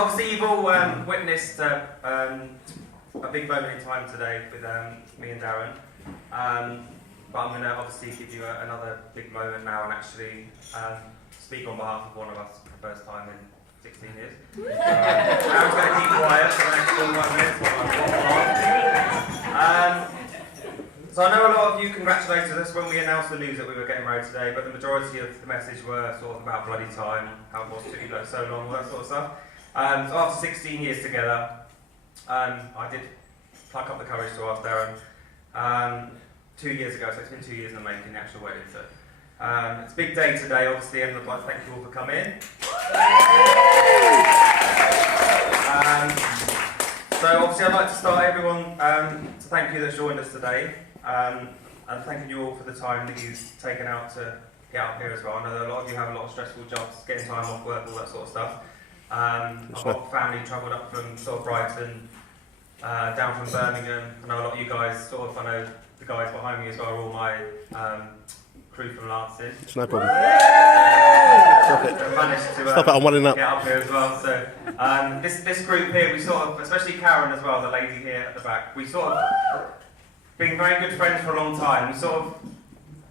obviously you've all witnessed a big moment in time today with me and Darren. But I'm going to obviously give you another big moment now and actually speak on behalf of one of us for the first time in 16 years. Darren's going to keep quiet for the next 45 minutes while I'm on. So I know a lot of you congratulated us when we announced the news that we were getting married today, but the majority of the message were sort of about bloody time, how it was took you so long, all that sort of stuff. So after 16 years together, I did pluck up the courage to ask Darren 2 years ago, so it's been 2 years in the making, the actual wedding. So it's a big day today, obviously, and I'd like to thank you all for coming. So obviously I'd like to start everyone to thank you that's joined us today, and thanking you all for the time that you've taken out to get up here as well. I know that a lot of you have a lot of stressful jobs, getting time off work, all that sort of stuff. I've got family travelled up from sort of Brighton, down from Birmingham. I know a lot of you guys, sort of, I know the guys behind me as well are all my crew from Lancers. It's no problem. Stop it. Managed to Stop it, I'm winding up. Get up here as well. So this group here, we sort of, especially Karen as well, the lady here at the back, we sort of been very good friends for a long time. We sort of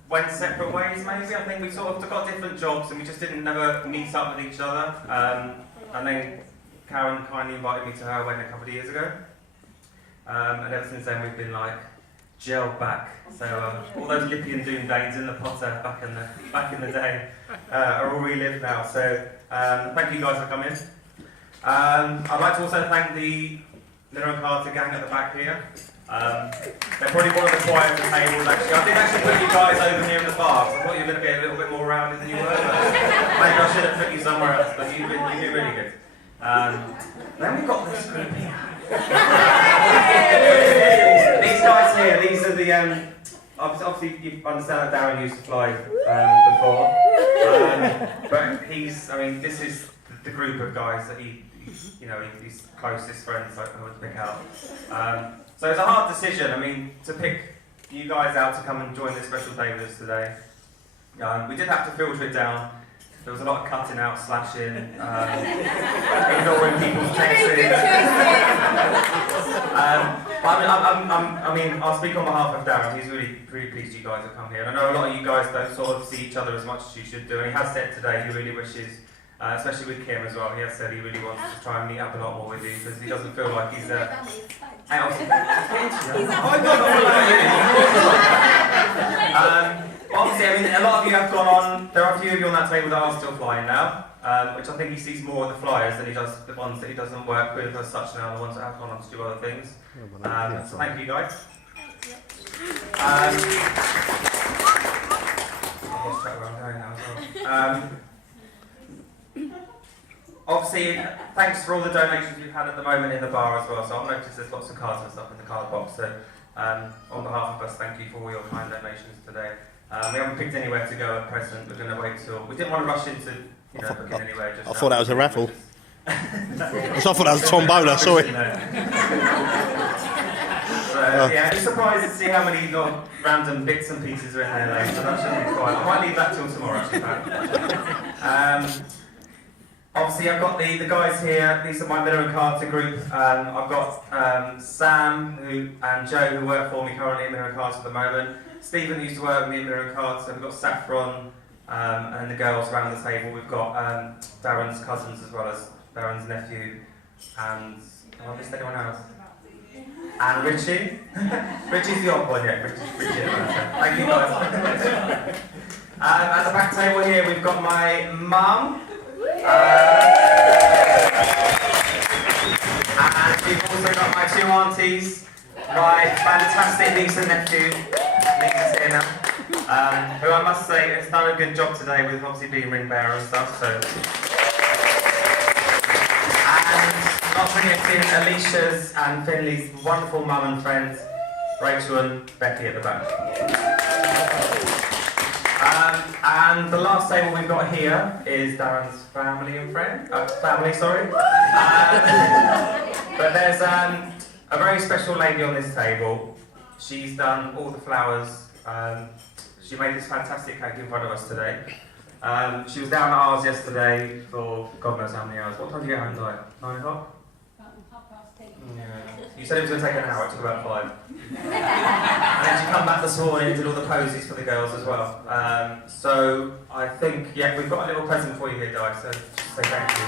went separate ways maybe. I think we sort of got different jobs and we just didn't never meet up with each other. And then Karen kindly invited me to her wedding a couple of years ago. And ever since then we've been like gelled back. So all those Lippy and Doom days in the Potter back in the day are all relived now. So thank you guys for coming. I'd like to also thank the Miller and Carter gang at the back here. They're probably one of the quietest tables actually. I did actually put you guys over here in the bar, so I thought you were going to be a little bit more rounded than you were, but maybe I should have put you somewhere else, but you do really good. Then we've got this group here. These guys here, these are the, obviously you understand that Darren used to fly before, but this is the group of guys that his closest friends I would pick out. So it's a hard decision, to pick you guys out to come and join this special day with us today. We did have to filter it down. There was a lot of cutting out, slashing, ignoring people's texts. I'll speak on behalf of Darren. He's really pleased you guys have come here. And I know a lot of you guys don't sort of see each other as much as you should do, and he has said today he really wishes, especially with Kim as well, he has said he really wants to try and meet up a lot more with you because he doesn't feel like he's obviously, a lot of you have gone on. There are a few of you on that table that are still flying now, which I think he sees more of the flyers than he does the ones that he doesn't work with as such now, the ones that have gone on to do other things. So thank you guys. I've lost track of where I'm going now as well. Obviously, thanks for all the donations we've had at the moment in the bar as well. So I've noticed there's lots of cards and stuff in the card box. So on behalf of us, thank you for all your kind donations today. We haven't picked anywhere to go at present. We're going to wait till... We didn't want to rush into booking anywhere. I thought that was a raffle. I thought that was a tombola, sorry. Yeah, I'm surprised to see how many little random bits and pieces are in there later. So that shouldn't be quite... I might leave that till tomorrow, actually. Obviously, I've got the guys here. These are my Miller and Carter group. I've got Sam and Joe who work for me currently at Miller and Carter at the moment. Stephen used to work with me at Miller and Carter. We've got Saffron and the girls around the table. We've got Darren's cousins as well as Darren's nephew and have I missed anyone else? And Richie. Richie's the odd one, yeah. Richie. Thank you guys. At the back table here, we've got my mum. And we've also got my two aunties, my fantastic niece and nephew, Nick's here now, who I must say has done a good job today with obviously being ring bearer and stuff. So, and not forgetting Alicia's and Finley's wonderful mum and friends, Rachel and Becky at the back. And the last table we've got here is Darren's family and friend. But there's a very special lady on this table. She's done all the flowers. She made this fantastic cake in front of us today. She was down at ours yesterday for God knows how many hours. What time did you get home tonight? 9 o'clock? Yeah. You said it was going to take an hour, it took about 5. And then she come back this morning and did all the posies for the girls as well. So I think, yeah, we've got a little present for you here, Di, so just say thank you.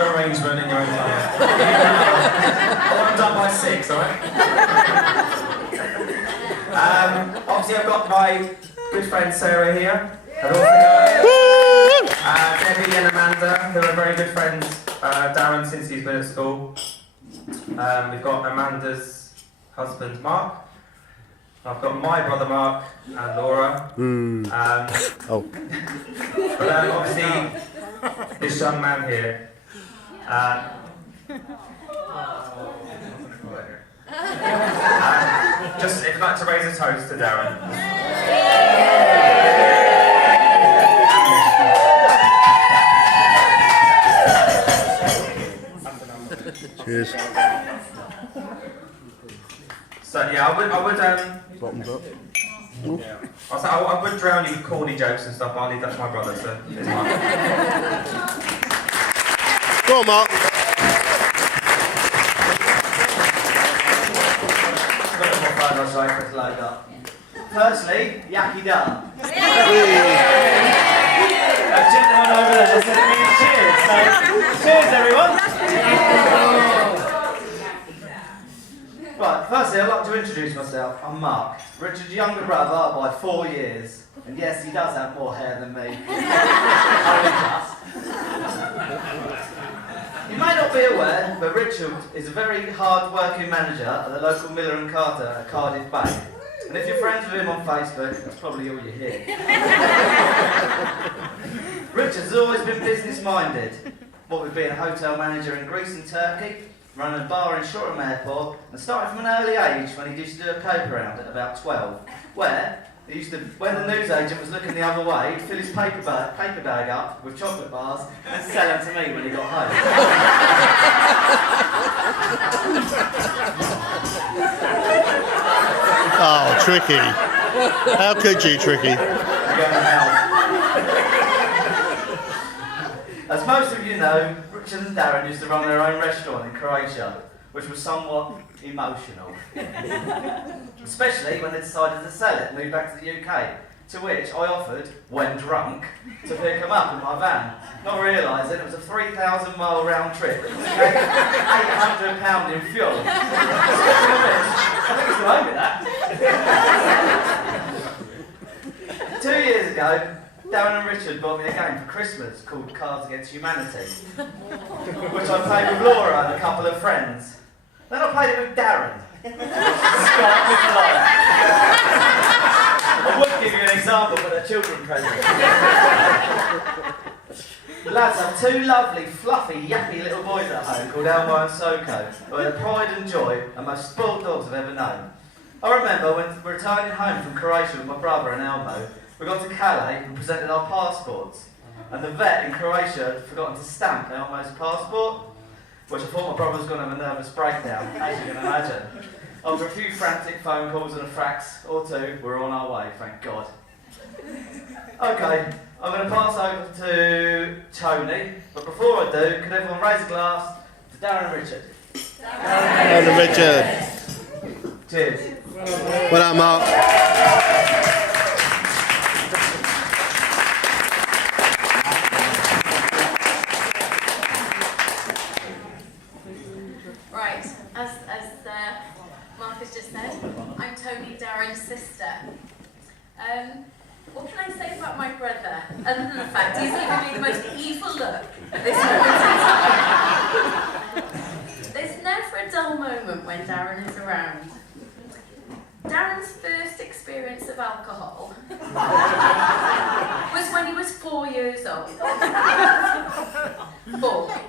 Arrangement in your own time. I'm done by 6, alright? Obviously I've got my good friend Sarah here. And also Debbie and Amanda, who are very good friends. Darren since he's been at school. We've got Amanda's husband Mark. I've got my brother Mark and Laura. But obviously this young man here. Just if you'd like to raise a toast to Darren. Cheers. So yeah, I would Bottoms up. I would drown you with corny jokes and stuff, but I'll leave that to my brother, so it's fine. Go on, Mark. Firstly, Yaki Da. A gentleman over there said me cheers. So, cheers, everyone. Right, firstly, I'd like to introduce myself. I'm Mark, Richard's younger brother by 4 years. And yes, he does have more hair than me. Only just. You may not be aware, but Richard is a very hard-working manager at the local Miller & Carter at Cardiff Bay. And if you're friends with him on Facebook, that's probably all you hear. Richard has always been business-minded, what with being a hotel manager in Greece and Turkey, running a bar in Shoreham Airport, and starting from an early age when he used to do a paper round at about 12, where he used to, when the newsagent was looking the other way, he'd fill his paper bag up with chocolate bars and sell them to me when he got home. Oh, Tricky. How could you, Tricky? As most of you know, Richard and Darren used to run their own restaurant in Croatia, which was somewhat emotional. Especially when they decided to sell it and move back to the UK, to which I offered, when drunk, to pick them up in my van, not realising it was a 3,000-mile round trip that cost £800 in fuel. I think it's going with that. 2 years ago, Darren and Richard bought me a game for Christmas called Cards Against Humanity, which I played with Laura and a couple of friends. Then I played it with Darren. Start with life. I would give you an example, but they're children present. The lads have 2 lovely, fluffy, yappy little boys at home called Elmo and Soko, who are the pride and joy and most spoiled dogs I've ever known. I remember when returning home from Croatia with my brother and Elmo, we got to Calais and presented our passports, and the vet in Croatia had forgotten to stamp Elmo's passport, which I thought my brother was going to have a nervous breakdown, as you can imagine. After a few frantic phone calls and a fax or 2, we're on our way, thank God. Okay, I'm going to pass over to Tony, but before I do, could everyone raise a glass to Darren and Richard? Darren and Richard. Cheers. Well done, Mark. Right, as Mark has just said, I'm Tony, Darren's sister. What can I say about my brother, other than the fact he's giving me the most evil look at this moment in time? There's never a dull moment when Darren is around. Darren's first experience of alcohol was when he was 4 years old. 4.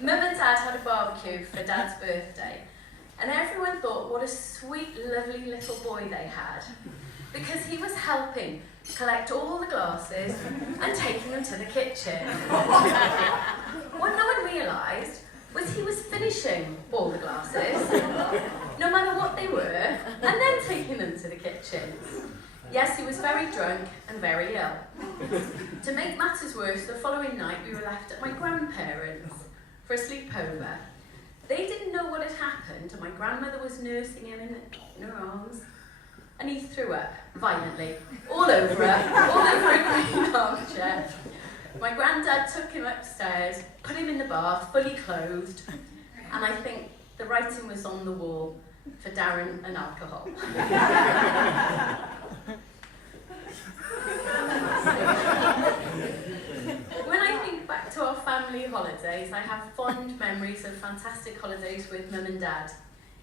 Mum and Dad had a barbecue for Dad's birthday, and everyone thought what a sweet, lovely little boy they had, because he was helping collect all the glasses and taking them to the kitchen. What no one realised was he was finishing all the glasses, no matter what they were, and then taking them to the kitchen. Yes, he was very drunk and very ill. To make matters worse, the following night we were left at my grandparents' for a sleepover. They didn't know what had happened, and my grandmother was nursing him in her arms, and he threw up violently, all over a green armchair. My granddad took him upstairs, put him in the bath, fully clothed, and I think the writing was on the wall for Darren and alcohol. When I think back to our family holidays, I have fond memories of fantastic holidays with Mum and Dad,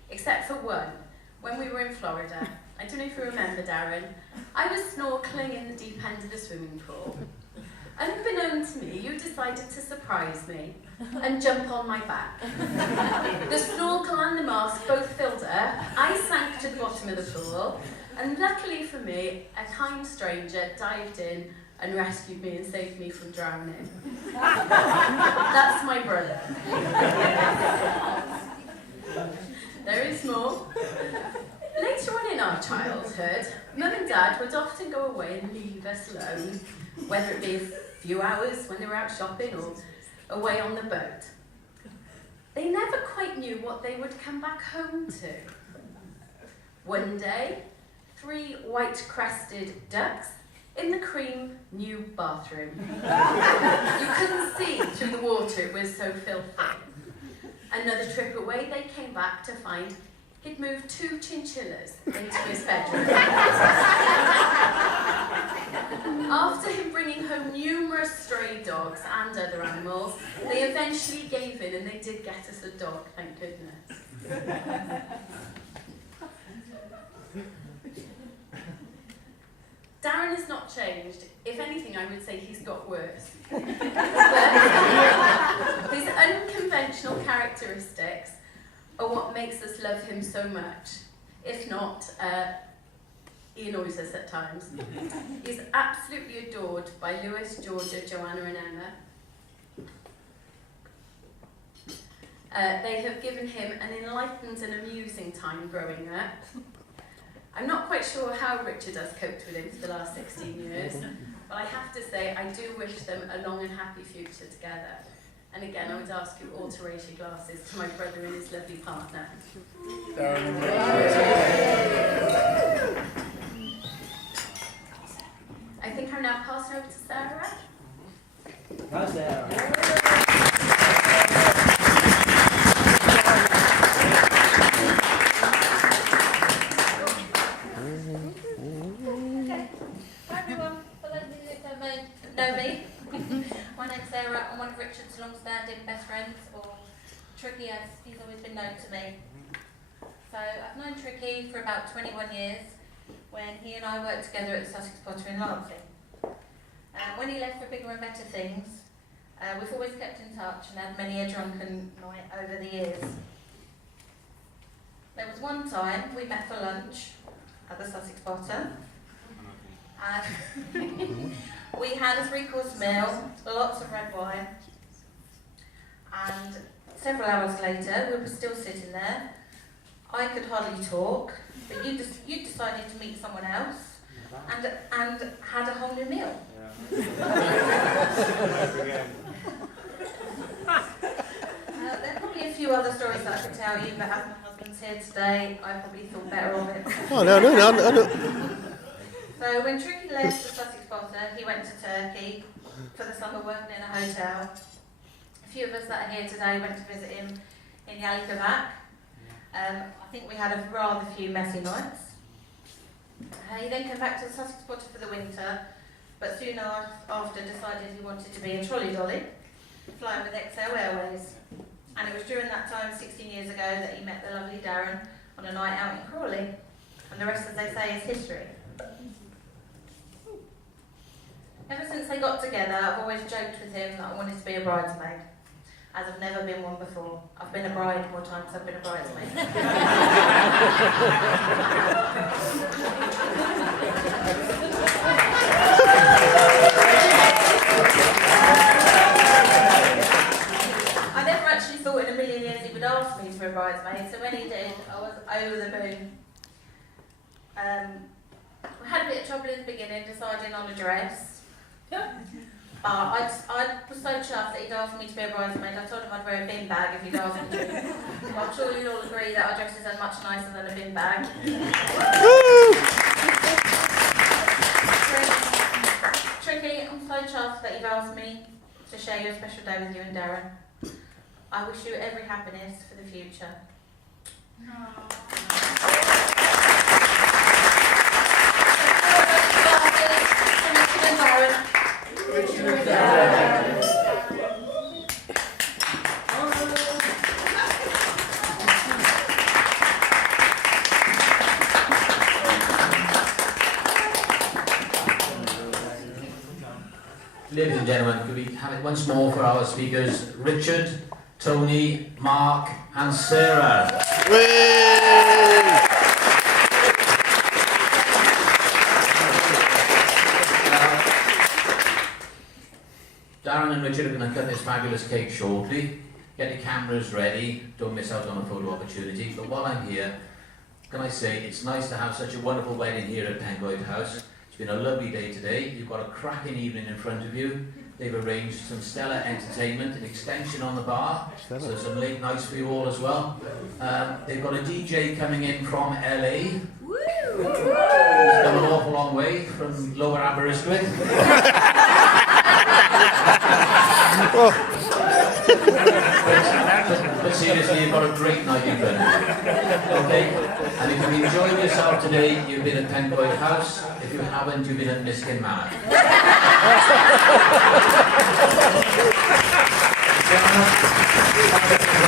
except for one, when we were in Florida. I don't know if you remember, Darren. I was snorkeling in the deep end of the swimming pool. Unbeknown to me, you decided to surprise me and jump on my back. The snorkel and the mask both filled up. I sank to the bottom of the pool, and luckily for me, a kind stranger dived in and rescued me and saved me from drowning. That's my brother. There is more. Later on in our childhood, Mum and Dad would often go away and leave us alone, whether it be a few hours when they were out shopping or away on the boat. They never quite knew what they would come back home to. One day, 3 white-crested ducks in the cream new bathroom. You couldn't see through the water, it was so filthy. Another trip away, they came back to find he'd moved 2 chinchillas into his bedroom. After him bringing home numerous stray dogs and other animals, they eventually gave in and they did get us a dog, thank goodness. Darren has not changed. If anything, I would say he's got worse. But his unconventional characteristics are what makes us love him so much. If not, he annoys us at times. He's absolutely adored by Lewis, Georgia, Joanna and Emma. They have given him an enlightened and amusing time growing up. I'm not quite sure how Richard has coped with him for the last 16 years, but I have to say I do wish them a long and happy future together. And again, I would ask you all to raise your glasses to my brother and his lovely partner. I think I'm now passing over to Sarah. Hi, Sarah. Okay. Hi everyone. For those of you that don't know me, my name's Sarah. I'm one of Richard's long-standing best friends, or Tricky as he's always been known to me. So I've known Tricky for about 21 years when he and I worked together at the Sussex Potter in Lancing. When he left for bigger and better things, we've always kept in touch and had many a drunken night over the years. There was one time we met for lunch at the Sussex Potter, and we had a 3-course meal, lots of red wine, and several hours later we were still sitting there. I could hardly talk, but you decided to meet someone else and had a whole new meal. There are probably a few other stories that I could tell you, but as my husband's here today, I probably thought better of it. Oh, no. So when Tricky left the Sussex Potter, he went to Turkey for the summer working in a hotel. A few of us that are here today went to visit him in Yalikavac. I think we had a rather few messy nights. He then came back to the Sussex Potter for the winter, but soon after decided he wanted to be a trolley dolly, flying with XL Airways. And it was during that time, 16 years ago, that he met the lovely Darren on a night out in Crawley. And the rest, as they say, is history. Ever since they got together, I've always joked with him that I wanted to be a bridesmaid, as I've never been one before. I've been a bride more times than I've been a bridesmaid. thought in a million years he would ask me to be a bridesmaid, so when he did, I was over the moon. We had a bit of trouble in the beginning deciding on a dress. But I was so chuffed that he'd asked me to be a bridesmaid. I told him I'd wear a bin bag if he'd asked me to. I'm sure you'll all agree that our dresses are much nicer than a bin bag. Tricky, I'm so chuffed that you've asked me to share your special day with you and Darren. I wish you every happiness for the future. Ladies and gentlemen, could we have it once more for our speakers, Richard, Tony, Mark and Sarah. Darren and Richard are going to cut this fabulous cake shortly. Get your cameras ready, don't miss out on a photo opportunity. But while I'm here, can I say it's nice to have such a wonderful wedding here at Pencoed House. It's been a lovely day today. You've got a cracking evening in front of you. They've arranged some stellar entertainment, an extension on the bar, so some late nights for you all as well. They've got a DJ coming in from LA. He's come an awful long way from Lower Aberystwyth. But seriously, you've got a great night in front of you. Okay? And if you've enjoyed yourself today, you've been at Pencoed House. If you haven't, you've been at Miskin Manor. Gentlemen,